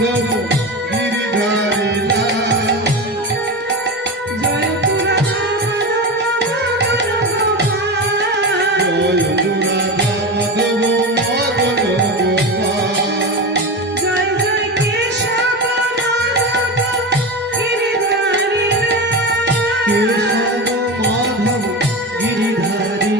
মাধব গিরিধারী জয় পুরা জয় পুরাধা মাধব মদন গোপাল জয় জয় কেশব মাধব গিরিধারী কেশব মাধব গিরিধারী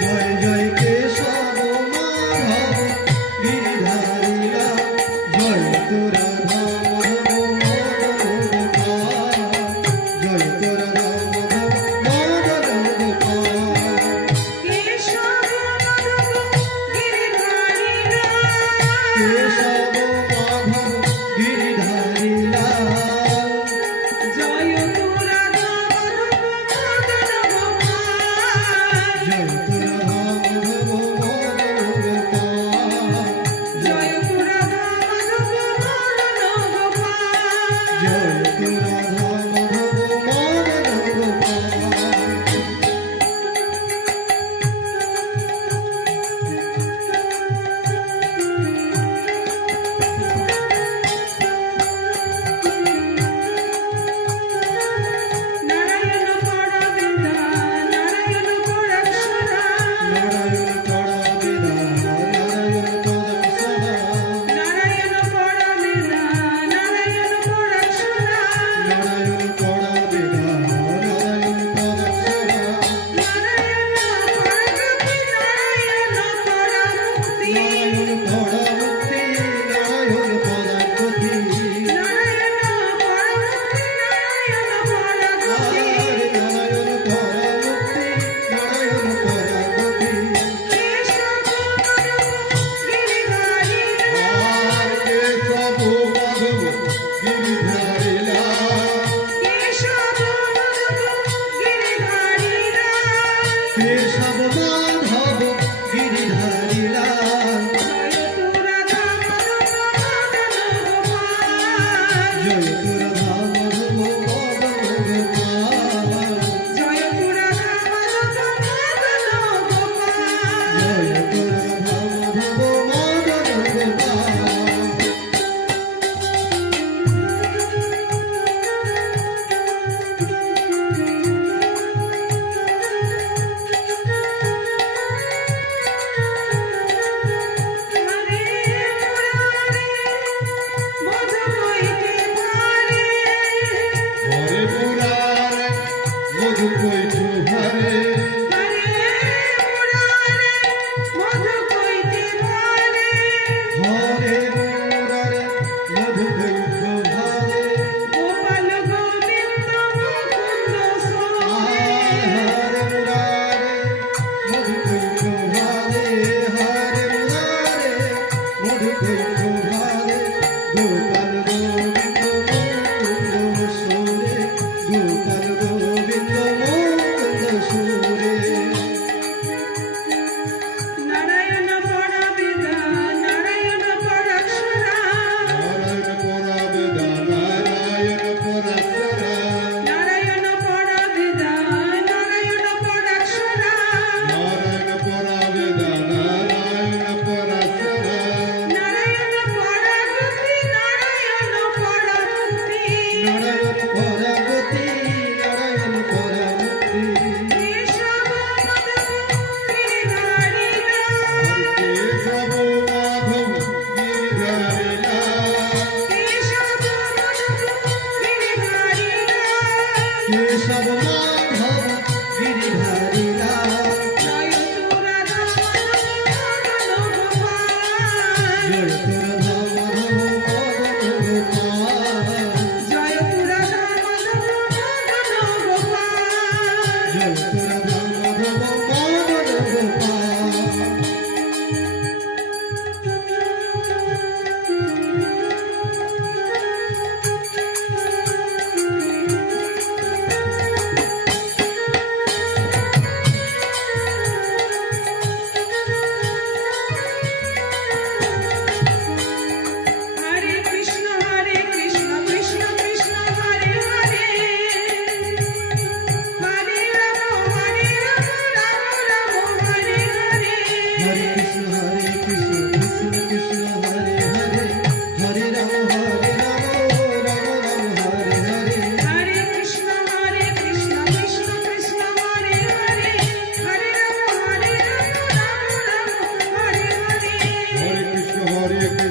জয় জয় কেশব মাধব গিরিধারী জয় তোরা মাধব মদন গোপাল জয় তোরা মাধব মদন গোপাল কেশব মাধব গিরিধারী কেশব মাধব গিরিধারী জয় পুরা মাধব মদন গোপাল জয় তোরা মাধব মদন গোপাল জয় পুরা মাধব মদন গোপাল জয় তোরা মাধব মদন গোপাল নারায়ণ পড়া বেদা নারায়ণ পড়াক্ষরা নারায়ণ পড়া বেদা নারায়ণ পদক্ষরা নারায়ণ পড়া বেদা নারায়ণ পড়াক্ষরা নারায়ণ পড়া বেদা নারায়ণ পদক্ষরা নারায়ণ পড়া নারায়ণ পড়া মুক্তি নারায়ণ পড়া মুক্তি নারায়ণ পদা গতি নারায়ণ পড়া মুক্তি নারায়ণ পড়া গতি নারায়ণ পড়া মুক্তি নারায়ণ পদা গতি কেশব মাধব গিরিধারী আর কেশব মাধব গিরিধারী কেশব মাধব গিরিধারী কেশব মাধব গিরিধারী জয় পুরা মাধব মদন গোপাল জয় তোরা মাধব মদন গোপাল জয় পুরা মাধব মদন গোপাল জয় তোরা মাধব মদন গোপাল হরে মুরারে মধু বইতে ধারে হরে পুরার মধু কৈঠু হরে হরে মুরারে মধু বইতে ধারে হরে পুরার মধু কৈঠু হরে গোপাল গোবিন্দ মুকুন্দ সোহে হরে মুরারে মধু কৈঠু হরে হরে মুরারে মধু কৈঠু হরে গোপাল গোবিন্দ মুকুন্দ সুরে গোপাল গোবিন্দ মুকুন্দ সুরে নারায়ণ পড়া বেদা নারায়ণ পড়াক্ষরা নারায়ণ পরা বেদা নারায়ণ পরাশরা নারায়ণ পড়া বেদা নারায়ণ পড়াক্ষরা নারায়ণ পরা বেদা নারায়ণ পরাশরা নারায়ণ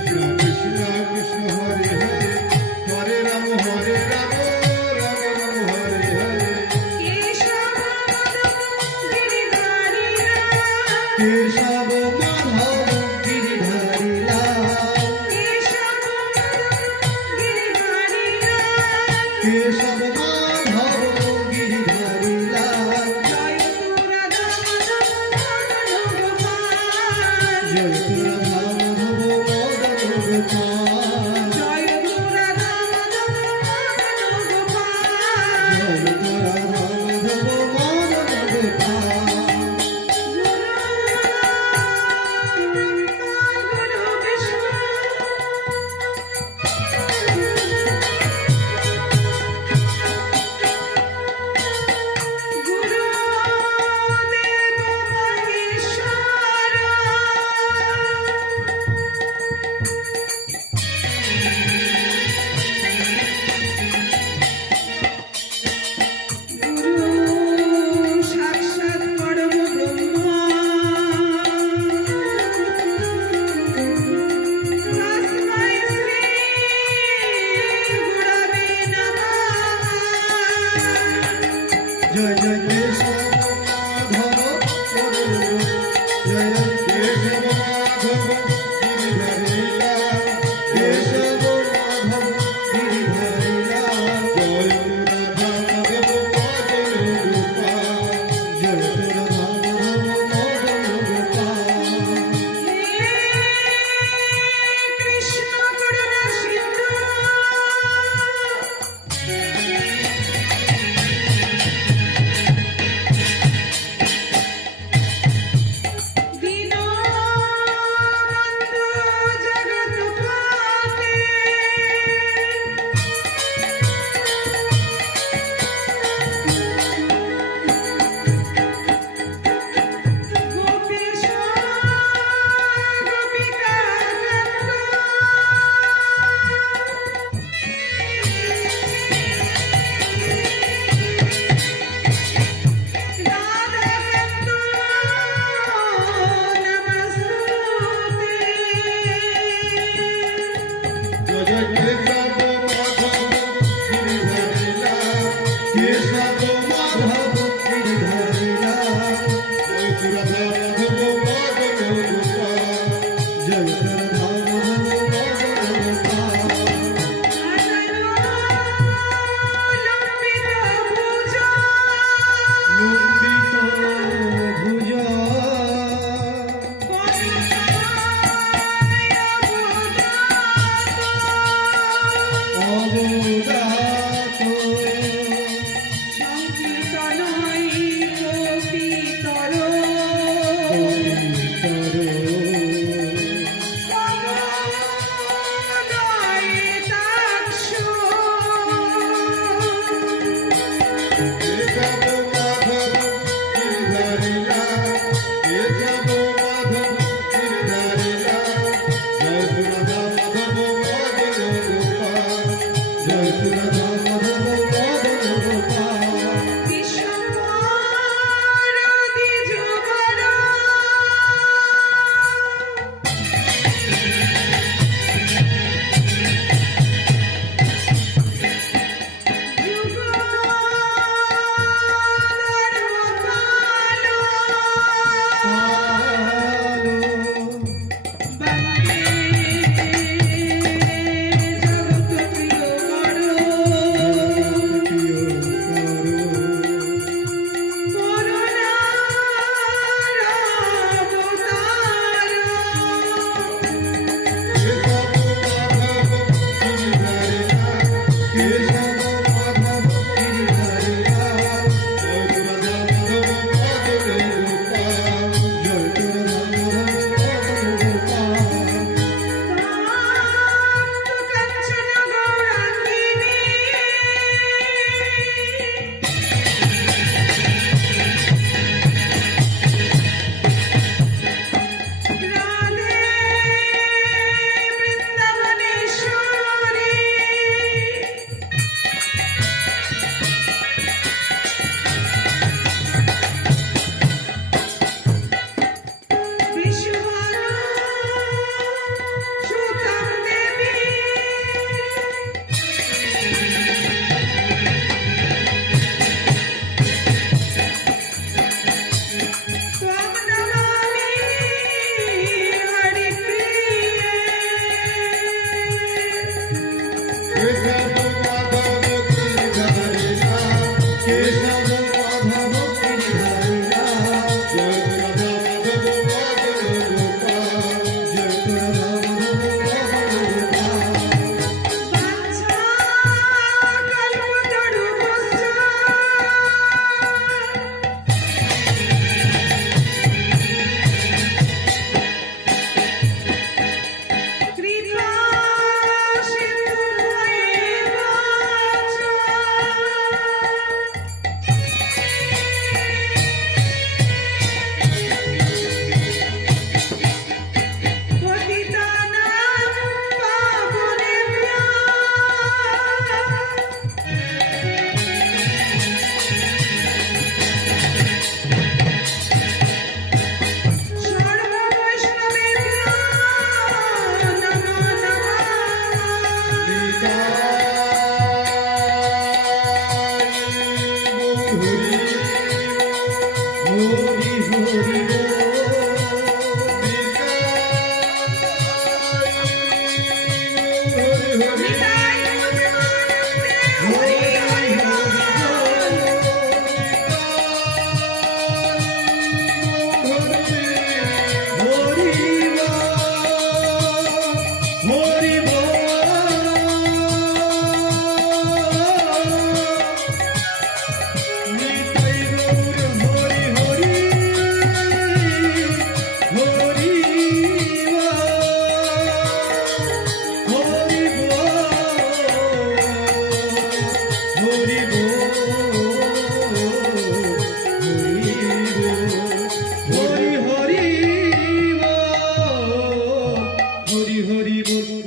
কৃষ্ণ কৃষ্ণ হরে হরে হরে রাম হরে রাম রাম রাম হরে হরে কেশব মাধব গিরিধারী রাম কেশব মাধব গিরিধারী লাল কেশব মাধব গিরিধারী রাম কেশব মাধব গিরিধারী লাল জয় তু রাধা মাধব মদন গোপাল জয় তু রাধা মাধব মদন গোপাল জয় তু রাধা মাধব মদন গোপাল জয় তু রাধা মাধব মদন গোপাল গুরু বিষ্ণু গুরু দেব মহেশ্বর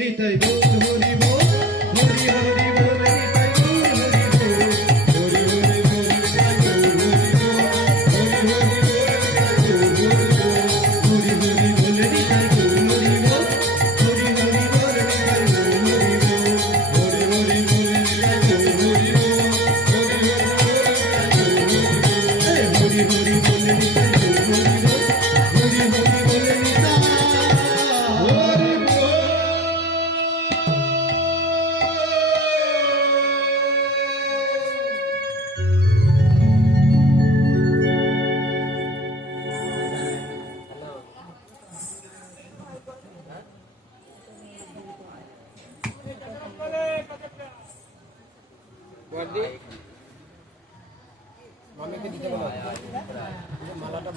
নিতাই গৌর প্রেমানন্দে হরি হরি মামিকে দিতে বলো মালাটা